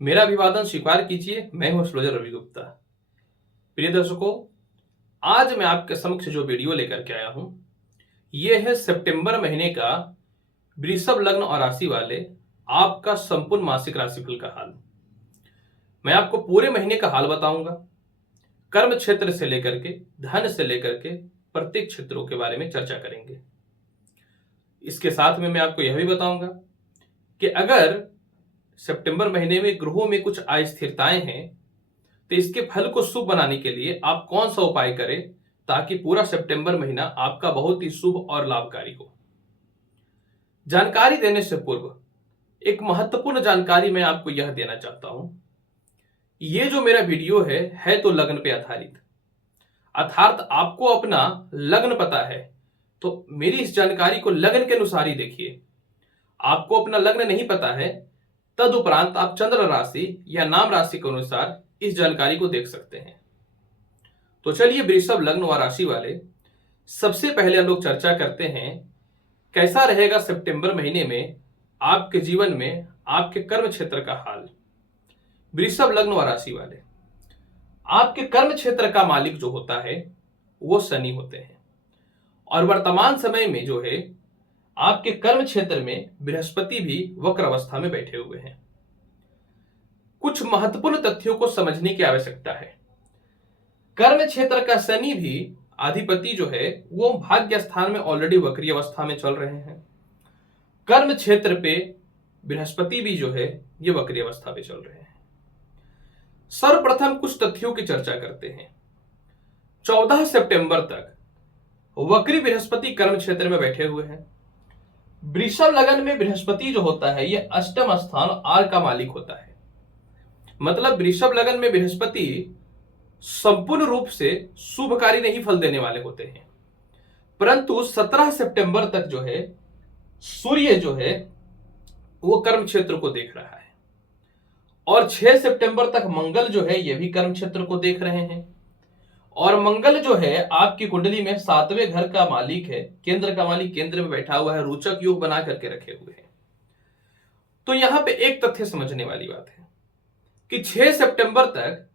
मेरा अभिवादन स्वीकार कीजिए। मैं हूं एस्ट्रोलॉजर रवि गुप्ता। प्रिय दर्शकों, आज मैं आपके समक्ष जो वीडियो लेकर के आया हूं, यह है सितंबर महीने का वृषभ लग्न और राशि वाले आपका संपूर्ण मासिक राशिफल का हाल। मैं आपको पूरे महीने का हाल बताऊंगा, कर्म क्षेत्र से लेकर के धन से लेकर के प्रत्येक क्षेत्रों के बारे में चर्चा करेंगे। इसके साथ में मैं आपको यह भी बताऊंगा कि अगर सितंबर महीने में ग्रहों में कुछ अस्थिरताएं हैं तो इसके फल को शुभ बनाने के लिए आप कौन सा उपाय करें ताकि पूरा सितंबर महीना आपका बहुत ही शुभ और लाभकारी हो। जानकारी देने से पूर्व एक महत्वपूर्ण जानकारी मैं आपको यह देना चाहता हूं। ये जो मेरा वीडियो है तो लग्न पे आधारित, अर्थात आपको अपना लग्न पता है तो मेरी इस जानकारी को लग्न के अनुसार ही देखिए। आपको अपना लग्न नहीं पता है, तदुपरांत आप चंद्र राशि या नाम राशि के अनुसार इस जानकारी को देख सकते हैं। तो चलिए वृषभ लग्न व राशि वाले, सबसे पहले हम लोग चर्चा करते हैं कैसा रहेगा सितंबर महीने में आपके जीवन में आपके कर्म क्षेत्र का हाल। वृषभ लग्न व राशि वाले, आपके कर्म क्षेत्र का मालिक जो होता है वो शनि होते हैं और वर्तमान समय में जो है आपके कर्म क्षेत्र में बृहस्पति भी वक्र अवस्था में बैठे हुए हैं। कुछ महत्वपूर्ण तथ्यों को समझने की आवश्यकता है। कर्म क्षेत्र का शनि भी अधिपति जो है वो भाग्य स्थान में ऑलरेडी वक्री अवस्था में चल रहे हैं। कर्म क्षेत्र पे बृहस्पति भी जो है ये वक्री अवस्था पे चल रहे हैं। सर्वप्रथम कुछ तथ्यों की चर्चा करते हैं। 14 सितंबर तक वक्री बृहस्पति कर्म क्षेत्र में बैठे हुए हैं। वृषभ लग्न में बृहस्पति जो होता है ये अष्टम स्थान आर का मालिक होता है। मतलब वृषभ लग्न में बृहस्पति संपूर्ण रूप से शुभकारी नहीं फल देने वाले होते हैं, परंतु 17 सितंबर तक जो है सूर्य जो है वो कर्म क्षेत्र को देख रहा है और 6 सितंबर तक मंगल जो है ये भी कर्म क्षेत्र को देख रहे हैं। और मंगल जो है आपकी कुंडली में 7वें घर का मालिक है, केंद्र का मालिक केंद्र में बैठा हुआ है, रोचक योग बना करके रखे हुए हैं। तो यहां पे एक तथ्य समझने वाली बात है कि 6 सितंबर तक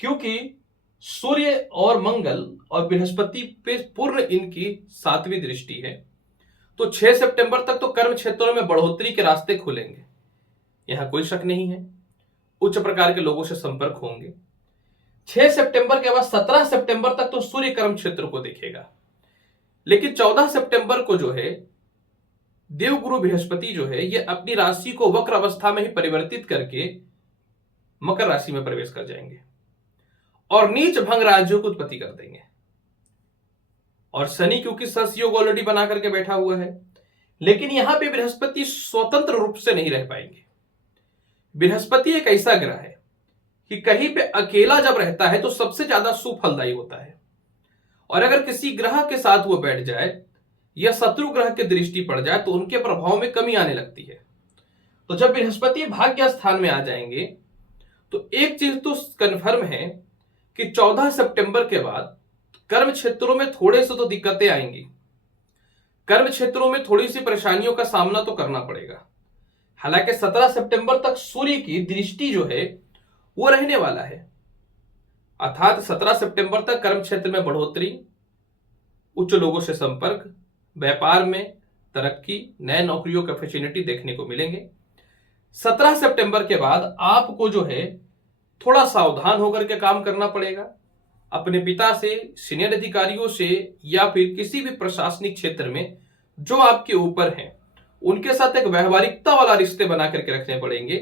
क्योंकि सूर्य और मंगल और बृहस्पति पे पूर्ण इनकी 7वीं दृष्टि है, तो 6 सितंबर तक तो कर्म क्षेत्रों में बढ़ोतरी के रास्ते खुलेंगे, यहां कोई शक नहीं है। उच्च प्रकार के लोगों से संपर्क होंगे। 6 सितंबर के बाद 17 सितंबर तक तो सूर्य कर्म क्षेत्र को देखेगा, लेकिन 14 सितंबर को जो है देवगुरु बृहस्पति जो है ये अपनी राशि को वक्र अवस्था में ही परिवर्तित करके मकर राशि में प्रवेश कर जाएंगे और नीच भंग राजयोग की उत्पत्ति कर देंगे। और शनि क्योंकि सस योग ऑलरेडी बना करके बैठा हुआ है, लेकिन यहां पे बृहस्पति स्वतंत्र रूप से नहीं रह पाएंगे। बृहस्पति एक ऐसा ग्रह है कि कहीं पे अकेला जब रहता है तो सबसे ज्यादा सुफलदायी होता है, और अगर किसी ग्रह के साथ वो बैठ जाए या शत्रु ग्रह की दृष्टि पड़ जाए तो उनके प्रभाव में कमी आने लगती है। तो जब बृहस्पति भाग्य स्थान में आ जाएंगे तो एक चीज तो कन्फर्म है कि 14 सितंबर के बाद कर्म क्षेत्रों में थोड़े से तो दिक्कतें आएंगी, कर्म क्षेत्रों में थोड़ी सी परेशानियों का सामना तो करना पड़ेगा। हालांकि 17 सितंबर तक सूर्य की दृष्टि जो है वो रहने वाला है, अर्थात 17 सितंबर तक कर्म क्षेत्र में बढ़ोतरी, उच्च लोगों से संपर्क, व्यापार में तरक्की, नए नौकरियों के अपॉर्चुनिटी देखने को मिलेंगे। 17 सितंबर के बाद आपको जो है थोड़ा सावधान होकर के काम करना पड़ेगा। अपने पिता से, सीनियर अधिकारियों से या फिर किसी भी प्रशासनिक क्षेत्र में जो आपके ऊपर हैं उनके साथ एक व्यवहारिकता वाला रिश्ते बना करके रखने पड़ेंगे,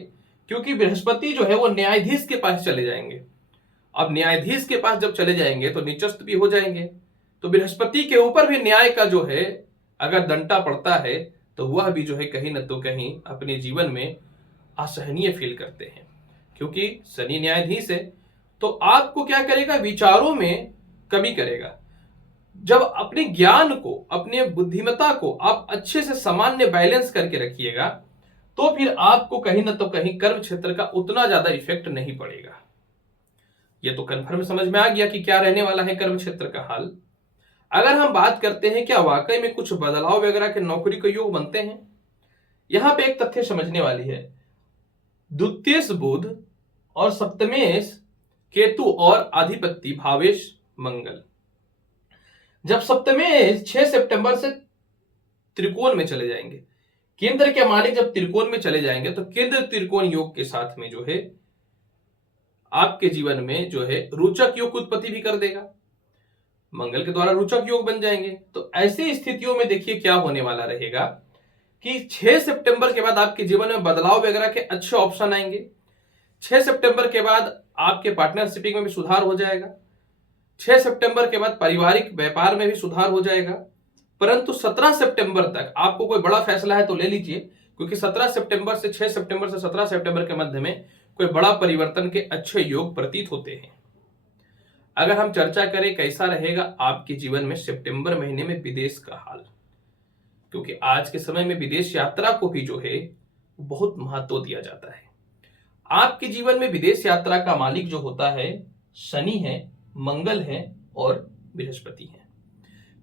क्योंकि बृहस्पति जो है वो न्यायाधीश के पास चले जाएंगे। अब न्यायाधीश के पास जब चले जाएंगे तो निचस्त भी हो जाएंगे, तो बृहस्पति के ऊपर भी न्याय का जो है अगर डंटा पड़ता है तो वह भी जो है कहीं न तो कहीं अपने जीवन में असहनीय फील करते हैं, क्योंकि शनि न्यायाधीश है। तो आपको क्या करेगा, विचारों में कमी करेगा। जब अपने ज्ञान को, अपने बुद्धिमत्ता को आप अच्छे से सामान्य बैलेंस करके रखिएगा तो फिर आपको कहीं न तो कहीं कर्म क्षेत्र का उतना ज्यादा इफेक्ट नहीं पड़ेगा। यह तो कन्फर्म समझ में आ गया कि क्या रहने वाला है कर्म क्षेत्र का हाल। अगर हम बात करते हैं क्या वाकई में कुछ बदलाव वगैरह के नौकरी के योग बनते हैं, यहां पे एक तथ्य समझने वाली है। द्वितीयेश बुध और सप्तमेश केतु और अधिपति भावेश मंगल। जब सप्तमेश 6 सितंबर से त्रिकोण में चले जाएंगे, केंद्र के मालिक जब त्रिकोण में चले जाएंगे तो केंद्र त्रिकोण योग के साथ में जो है आपके जीवन में जो है रोचक योग उत्पत्ति भी कर देगा, मंगल के द्वारा रोचक योग बन जाएंगे। तो ऐसी स्थितियों में देखिए क्या होने वाला रहेगा कि 6 सितंबर के बाद आपके जीवन में बदलाव वगैरह के अच्छे ऑप्शन आएंगे। 6 सितंबर के बाद आपके पार्टनरशिपिंग में भी सुधार हो जाएगा। 6 सितंबर के बाद पारिवारिक व्यापार में भी सुधार हो जाएगा। परंतु 17 सितंबर तक आपको कोई बड़ा फैसला है तो ले लीजिए, क्योंकि 17 सितंबर से 6 सितंबर से 17 सितंबर के मध्य में कोई बड़ा परिवर्तन के अच्छे योग प्रतीत होते हैं। अगर हम चर्चा करें कैसा रहेगा आपके जीवन में सितंबर महीने में विदेश का हाल, क्योंकि आज के समय में विदेश यात्रा को भी जो है बहुत महत्व दिया जाता है। आपके जीवन में विदेश यात्रा का मालिक जो होता है शनि है, मंगल है और बृहस्पति है,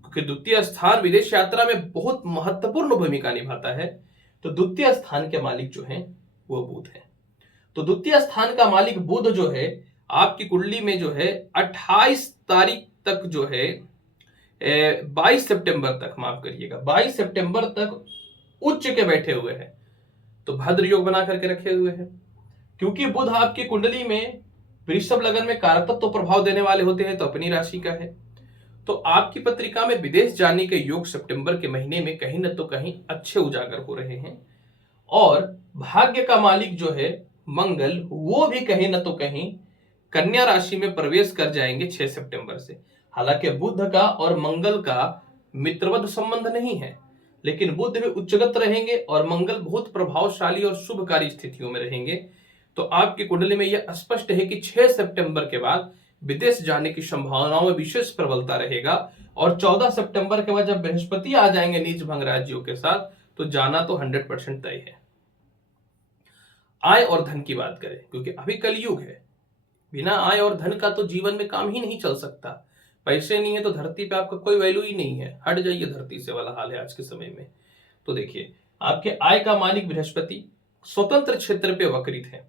क्योंकि द्वितीय स्थान विदेश यात्रा में बहुत महत्वपूर्ण भूमिका निभाता है। तो द्वितीय स्थान के मालिक जो है वो बुध है। तो द्वितीय स्थान का मालिक बुध जो है आपकी कुंडली में जो है 28 तारीख तक जो है 22 सितंबर तक, माफ करिएगा 22 सितंबर तक उच्च के बैठे हुए हैं, तो भद्र योग बना करके रखे हुए हैं। क्योंकि बुध आपकी कुंडली में वृषभ लगन में कारकत्व तो प्रभाव देने वाले होते हैं, तो अपनी राशि का है, तो आपकी पत्रिका में विदेश जाने के योग सितंबर के महीने में कहीं न तो कहीं अच्छे उजागर हो रहे हैं। और भाग्य का मालिक जो है मंगल, वो भी कहीं न तो कहीं कन्या राशि में प्रवेश कर जाएंगे 6 सितंबर से। हालांकि बुध का और मंगल का मित्रवत संबंध नहीं है, लेकिन बुध भी उच्चगत रहेंगे और मंगल बहुत प्रभावशाली और शुभकारी स्थितियों में रहेंगे। तो आपकी कुंडली में यह स्पष्ट है कि 6 सितंबर के बाद विदेश जाने की संभावनाओं में विशेष प्रबलता रहेगा। और 14 सितंबर के बाद जब बृहस्पति आ जाएंगे नीच भंग राज्यों के साथ, तो जाना तो 100% तय है। आय और धन की बात करें, क्योंकि अभी कलयुग है, बिना आय और धन का तो जीवन में काम ही नहीं चल सकता। पैसे नहीं है तो धरती पे आपका कोई वैल्यू ही नहीं है, हट जाइए धरती से वाला हाल है आज के समय में। तो देखिए आपके आय का मालिक बृहस्पति स्वतंत्र क्षेत्र पे वक्रित है,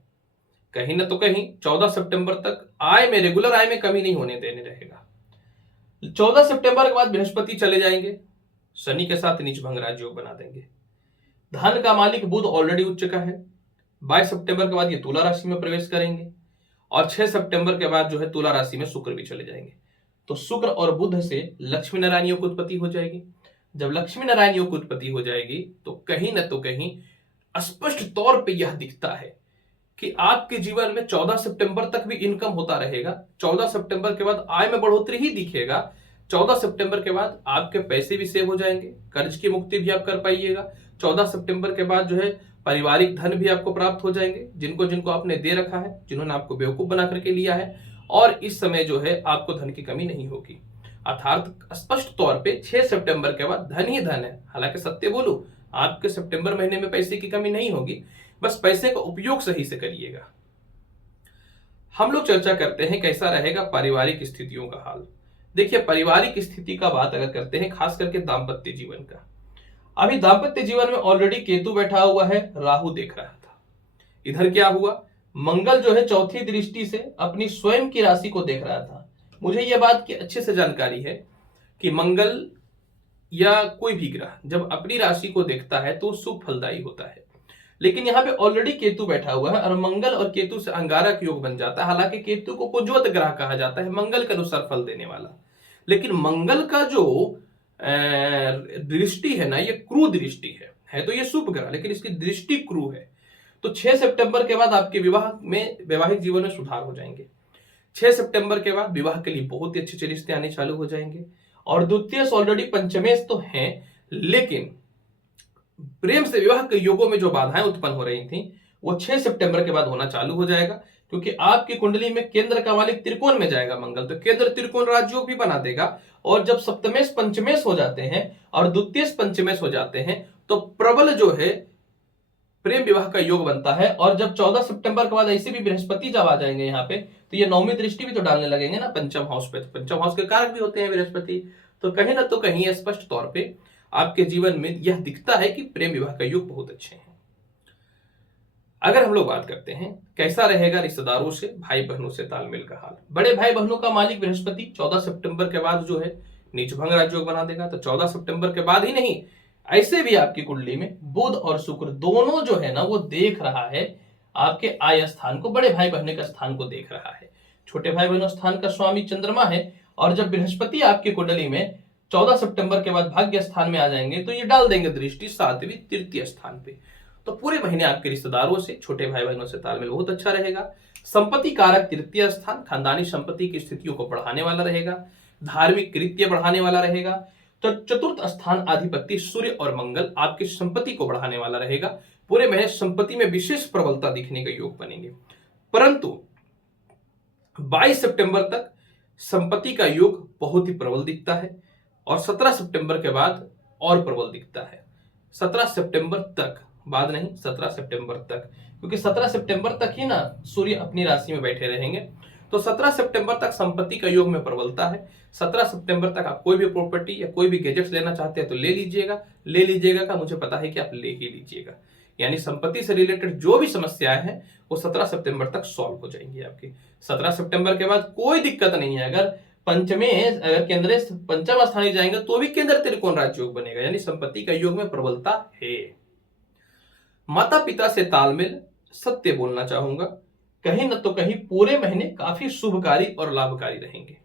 कहीं ना तो कहीं 14 सितंबर तक आय में, रेगुलर आय में कमी नहीं होने देने रहेगा। 14 सितंबर के बाद बृहस्पति चले जाएंगे, शनि के साथ नीच भंग राज योग बना देंगे। धन का मालिक बुध ऑलरेडी उच्च का है, 22 सितंबर के बाद ये तुला राशि में प्रवेश करेंगे और 6 सितंबर के बाद जो है तुला राशि में शुक्र भी चले जाएंगे। तो शुक्र और बुध से लक्ष्मी नारायण योग की उत्पत्ति हो जाएगी। जब लक्ष्मी नारायण योग की उत्पत्ति हो जाएगी तो कहीं न तो कहीं स्पष्ट तौर पे यह दिखता है कि आपके जीवन में 14 सितंबर तक भी इनकम होता रहेगा। 14 सितंबर के बाद आय में बढ़ोतरी ही दिखेगा। 14 सितंबर के बाद आपके पैसे भी सेव हो जाएंगे, कर्ज की मुक्ति भी आप कर पाइएगा। 14 सितंबर के बाद जो है पारिवारिक धन भी आपको प्राप्त हो जाएंगे, जिनको जिनको आपने दे रखा है, जिन्होंने आपको बेवकूफ बना करके लिया है, और इस समय जो है आपको धन की कमी नहीं होगी। अर्थात स्पष्ट तौर पे 6 सितंबर के बाद धन ही धन है। हालांकि सत्य बोलूं, आपके सितंबर महीने में पैसे की कमी नहीं होगी, बस पैसे का उपयोग सही से करिएगा। हम लोग चर्चा करते हैं कैसा रहेगा पारिवारिक स्थितियों का हाल। देखिए पारिवारिक स्थिति का बात अगर करते हैं, खास करके दाम्पत्य जीवन का, अभी दाम्पत्य जीवन में ऑलरेडी केतु बैठा हुआ है, राहु देख रहा था। इधर क्या हुआ, मंगल जो है चौथी दृष्टि से अपनी स्वयं की राशि को देख रहा था। मुझे यह बात की अच्छे से जानकारी है कि मंगल या कोई भी ग्रह जब अपनी राशि को देखता है तो शुभ फलदायी होता है, लेकिन यहाँ पे ऑलरेडी केतु बैठा हुआ है और मंगल और केतु से अंगारक योग बन जाता है। हालांकि केतु को कुंजवत ग्रह कहा जाता है, मंगल के अनुसार फल देने वाला, लेकिन मंगल का जो दृष्टि है ना, ये क्रू दृष्टि है तो ये शुभ ग्रह, लेकिन इसकी दृष्टि क्रू है। तो 6 सितंबर के बाद आपके वैवाहिक जीवन में सुधार हो जाएंगे। 6 सितंबर के बाद विवाह के लिए बहुत ही अच्छे रिश्ते आने चालू हो जाएंगे। और द्वितीय ऑलरेडी पंचमेश तो है, लेकिन प्रेम से विवाह के योगों में जो बाधाएं उत्पन्न हो रही थी वो 6 सितंबर के बाद होना चालू हो जाएगा, क्योंकि आपकी कुंडली में केंद्र का मालिक त्रिकोण में जाएगा मंगल, तो केंद्र त्रिकोण राजयोग भी बना देगा। और जब सप्तमेश पंचमेश हो जाते हैं और द्वितीय पंचमेश हो जाते हैं तो प्रबल जो है प्रेम विवाह का योग बनता है। और जब 14 सितंबर के बाद ऐसे भी बृहस्पति जब आ जाएंगे यहाँ पे, तो ये नौवीं दृष्टि भी तो डालने लगेंगे ना पंचम हाउस पे, तो पंचम हाउस के कारक भी होते हैं बृहस्पति। तो कहीं ना तो कहीं स्पष्ट तौर पे आपके जीवन में यह दिखता है कि प्रेम विवाह का योग बहुत अच्छे हैं। अगर हम लोग बात करते हैं कैसा रहेगा रिश्तेदारों से भाई बहनों से तालमेल का हाल, बड़े भाई बहनों का मालिक बृहस्पति 14 सितंबर के बाद जो है नीच भंग राजयोग बना देगा। तो 14 सितंबर के बाद ही नहीं, ऐसे भी आपकी कुंडली में बुध और शुक्र दोनों जो है ना वो देख रहा है आपके आय स्थान को, बड़े भाई बहन के स्थान को देख रहा है। छोटे भाई बहनों स्थान का स्वामी चंद्रमा है, और जब बृहस्पति आपकी कुंडली में 14 सितंबर के बाद भाग्य स्थान में आ जाएंगे तो ये डाल देंगे दृष्टि 7वीं तृतीय स्थान पे। तो पूरे महीने आपके रिश्तेदारों से छोटे भाई बहनों से तालमेल बहुत अच्छा रहेगा। संपत्ति कारक तृतीय स्थान खानदानी संपत्ति की स्थितियों को बढ़ाने वाला रहेगा, धार्मिक कृत्य बढ़ाने वाला रहेगा। तो चतुर्थ स्थान अधिपति सूर्य और मंगल आपकी संपत्ति को बढ़ाने वाला रहेगा। पूरे महीने संपत्ति में विशेष प्रबलता दिखने के योग बनेंगे। परंतु 22 सितंबर तक संपत्ति का योग बहुत ही प्रबल दिखता है, और 17 सितंबर के बाद और प्रबल दिखता है। 17 सितंबर तक, बाद नहीं, 17 सितंबर तक, क्योंकि 17 सितंबर तक ही ना सूर्य अपनी राशि में बैठे रहेंगे। तो 17 सितंबर तक संपत्ति का योग में प्रबलता है। 17 सितंबर तक आप कोई भी प्रॉपर्टी या कोई भी गैजेट्स लेना चाहते हैं तो ले लीजिएगा का मुझे पता है कि आप ले ही लीजिएगा। यानी संपत्ति से रिलेटेड जो भी समस्याएं हैं वो 17 सितंबर तक सॉल्व हो जाएंगी आपकी। 17 सितंबर के बाद कोई दिक्कत नहीं है। अगर केंद्र पंचम स्थान जाएंगे तो भी केंद्र त्रिकोण राजयोग बनेगा, यानी संपत्ति का योग में प्रबलता है। माता पिता से तालमेल, सत्य बोलना चाहूंगा, कहीं न तो कहीं पूरे महीने काफी शुभकारी और लाभकारी रहेंगे।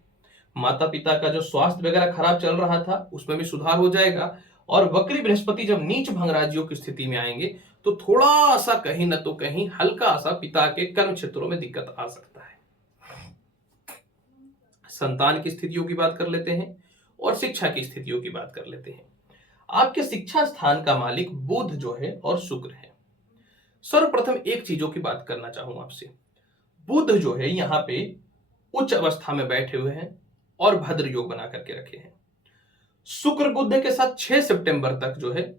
माता पिता का जो स्वास्थ्य वगैरह खराब चल रहा था उसमें भी सुधार हो जाएगा, और वक्री बृहस्पति जब नीच भंग राजयोग की स्थिति में आएंगे तो थोड़ा सा कहीं न तो कहीं हल्का सा पिता के कर्म क्षेत्रों में दिक्कत आ सकता है। संतान की स्थितियों की बात कर लेते हैं और शिक्षा की स्थितियों की बात कर लेते हैं। आपके शिक्षा स्थान का मालिक बुध जो है और शुक्र है। सर्वप्रथम एक चीजों की बात करना चाहूं आपसे। बुध जो है यहाँ पे उच्च अवस्था में बैठे हुए हैं और भद्र योग बना करके रखे हैं। शुक्र बुध के साथ 6 सितंबर तक जो है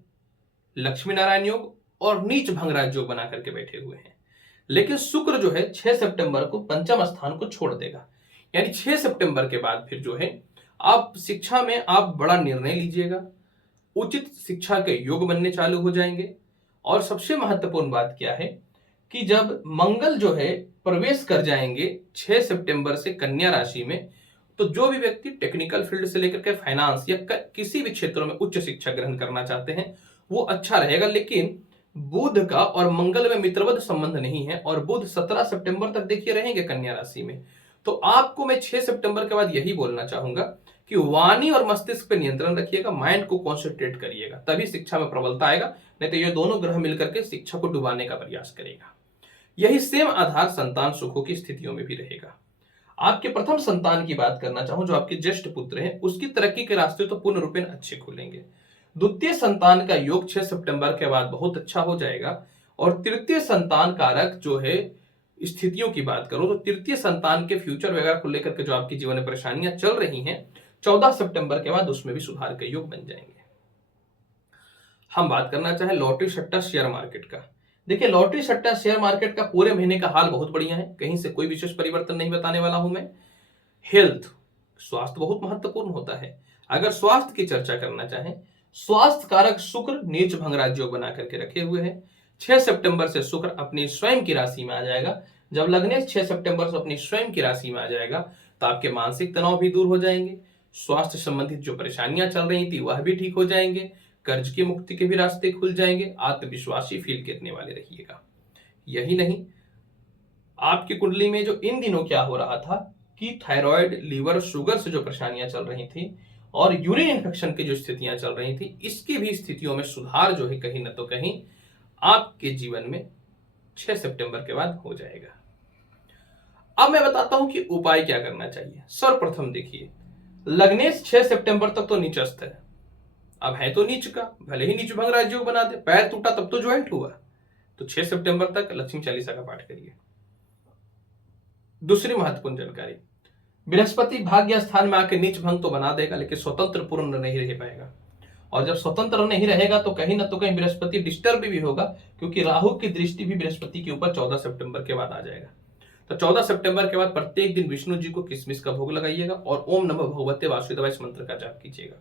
लक्ष्मी नारायण योग और नीच भंगराज योग बना करके बैठे हुए हैं। लेकिन शुक्र जो है 6 सितंबर को पंचम स्थान को छोड़ देगा, यानी 6 सितंबर के बाद फिर जो है आप शिक्षा में आप बड़ा निर्णय लीजिएगा, उचित शिक्षा के योग बनने चालू हो जाएंगे। और सबसे महत्वपूर्ण बात क्या है कि जब मंगल जो है प्रवेश कर जाएंगे 6 सितंबर से कन्या राशि में, तो जो भी व्यक्ति टेक्निकल फील्ड से लेकर के फाइनेंस या किसी भी क्षेत्रों में उच्च शिक्षा ग्रहण करना चाहते हैं वो अच्छा रहेगा। लेकिन बुध का और मंगल में मित्रवत संबंध नहीं है, और बुध 17 सितंबर तक देखिए रहेंगे कन्या राशि में। तो आपको मैं 6 सितंबर के बाद यही बोलना चाहूंगा कि वाणी और मस्तिष्क पे नियंत्रण रखिएगा, माइंड को कॉन्सेंट्रेट करिएगा, तभी शिक्षा में प्रबलता आएगा। नहीं तो ये दोनों ग्रह मिलकर के शिक्षा को डुबाने का प्रयास करेगा। यही सेम आधार संतान सुखों की स्थितियों में भी रहेगा। आपके प्रथम संतान की बात करना चाहूं जो आपके ज्येष्ठ पुत्र हैं, उसकी तरक्की के रास्ते तो पूर्ण रूपेण अच्छे खुलेंगे। द्वितीय संतान का योग 6 सितंबर के बाद बहुत अच्छा हो जाएगा। और तृतीय संतान कारक जो है स्थितियों की बात करो तो तृतीय संतान के फ्यूचर वगैरह को लेकर के जो आपकी जीवन में परेशानियां चल रही हैं 14 सितंबर के बाद उसमें भी सुधार के योग बन जाएंगे। हम बात करना चाहें लॉटरी सट्टा शेयर मार्केट का। देखिए लॉटरी सट्टा शेयर मार्केट का पूरे महीने का हाल बहुत बढ़िया है, कहीं से कोई विशेष परिवर्तन नहीं बताने वाला हूं मैं। हेल्थ, स्वास्थ्य बहुत महत्वपूर्ण होता है। अगर स्वास्थ्य की चर्चा करना चाहें, स्वास्थ्य कारक शुक्र नीच भंग राजयोग बना करके रखे हुए हैं। 6 सितंबर से शुक्र अपनी स्वयं की राशि में आ जाएगा। जब लग्नेश 6 सितंबर से अपनी स्वयं की राशि में आ जाएगा तो आपके मानसिक तनाव भी दूर हो जाएंगे, स्वास्थ्य संबंधित जो परेशानियां चल रही थी वह भी ठीक हो जाएंगे, कर्ज की मुक्ति के भी रास्ते खुल जाएंगे, आत्मविश्वासी फील करने वाले रहिएगा। यही नहीं, आपकी कुंडली में जो इन दिनों क्या हो रहा था कि थायराइड, लीवर, शुगर से जो परेशानियां चल रही थी और यूरिन इन्फेक्शन की जो स्थितियां चल रही थी, इसकी भी स्थितियों में सुधार जो है कहीं न तो कहीं आपके जीवन में 6 सितंबर के बाद हो जाएगा। अब मैं बताता हूं कि उपाय क्या करना चाहिए। सर्वप्रथम देखिए, लग्नेश 6 सितंबर तक तो नीचस्थ है, अब है तो नीच का, भले ही नीच भंग राजयोग बना दे, पैर टूटा तब तो ज्वाइंट हुआ। तो 6 सितंबर तक लक्ष्मी चालीसा का पाठ करिए। दूसरी महत्वपूर्ण जानकारी, बृहस्पति भाग्य स्थान में आके नीच भंग तो बना देगा लेकिन स्वतंत्र पूर्ण नहीं रह पाएगा। और जब स्वतंत्र नहीं रहेगा तो कहीं ना तो कहीं बृहस्पति डिस्टर्ब भी होगा, क्योंकि राहु की दृष्टि भी बृहस्पति के ऊपर 14 सितंबर के बाद आ जाएगा। तो 14 सितंबर के बाद प्रत्येक दिन विष्णु जी को किशमिश का भोग लगाइएगा और ओम नमः भगवते वासुदेवाय इस मंत्र का जाप कीजिएगा।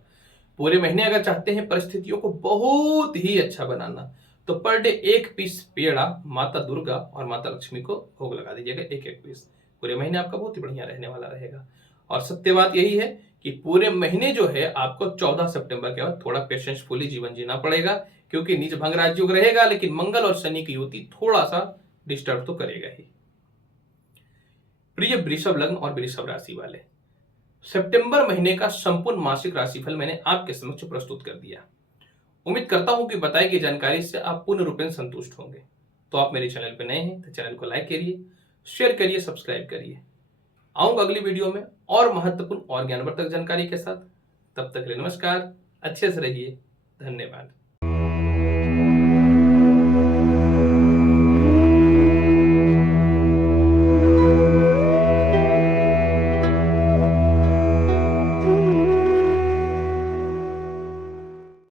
पूरे महीने अगर चाहते हैं परिस्थितियों को बहुत ही अच्छा बनाना, तो पर डे 1 पीस पेड़ा माता दुर्गा और माता लक्ष्मी को भोग लगा दीजिएगा, एक एक पीस। पूरे महीने आपका बहुत ही बढ़िया रहने वाला रहेगा। और सत्य बात यही है कि पूरे महीने जो है आपको 14 सितंबर के बाद थोड़ा पेशेंसफुली जीवन जीना पड़ेगा, क्योंकि नीच भंग राजयोग रहेगा, लेकिन मंगल और शनि की युति थोड़ा सा डिस्टर्ब तो करेगा ही। प्रिय वृषभ लग्न और वृषभ राशि वाले, सितंबर महीने का संपूर्ण मासिक राशिफल मैंने आपके समक्ष प्रस्तुत कर दिया। उम्मीद करता हूं कि बताई गई जानकारी से आप पूर्ण रूपेण संतुष्ट होंगे। तो आप मेरे चैनल पर नए हैं तो चैनल को लाइक करिए, शेयर करिए, सब्सक्राइब करिए। आऊंगा अगली वीडियो में और महत्वपूर्ण और ज्ञानवर्धक जानकारी के साथ। तब तक के लिए नमस्कार, अच्छे से रहिए, धन्यवाद।